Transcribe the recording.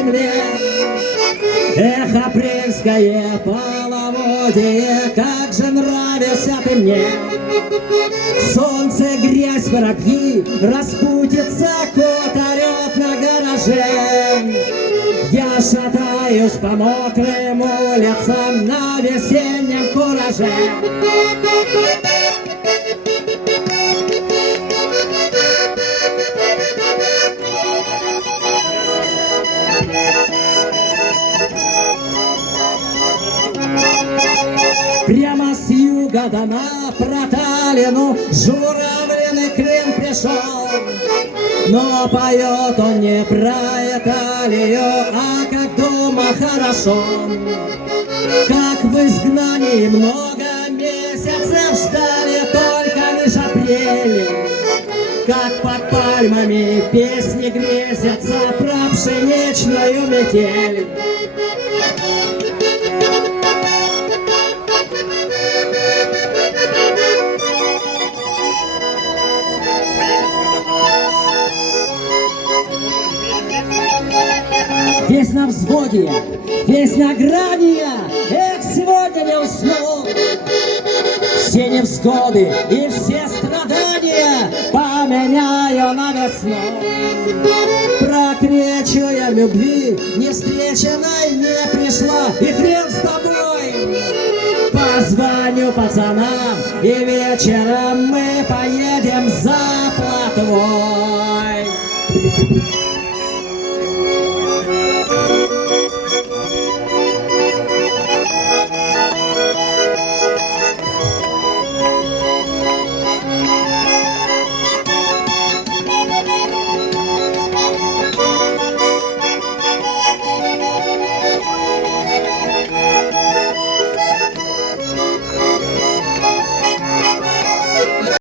земле. Эх, апрельское половодье, как же нравишься ты мне. Солнце, грязь, воробьи, распутится, кот орет на гараже. Я шатаюсь по мокрым улицам на весеннем кураже. Прямо с юга да на проталину журавлиный клин пришел. Но поет он не про Италию, а как дома хорошо. Как в изгнании много месяцев ждали только лишь апрель. Как под пальмами песни грезятся про пшеничную метель. Весь на взводе, весь на грани, эх, сегодня не усну. Все невзгоды и все страдания поменяю на весну. Прокричу я любви, не встреченной не пришла, и хрен с тобой. Позвоню пацанам, и вечером мы поедем за плотвой.